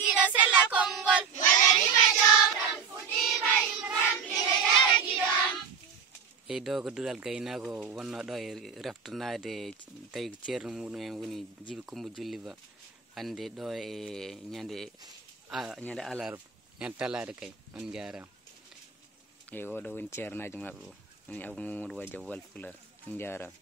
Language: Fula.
giɗo sella konngol waɗanima jawɗam fuɗɗima yimɓam ina jara giɗo am e ɗo ko duɗal gaynako wonno ɗo e reftanade tawi ceerno muɗum en woni Djiby Coumba Jully Ba hande ɗo e ñande alarba ñande talade kay on jarama e oɗo woni ceernajo mabɓe o woni Abou Mamadou Wadjia Walf Fulara on jarama.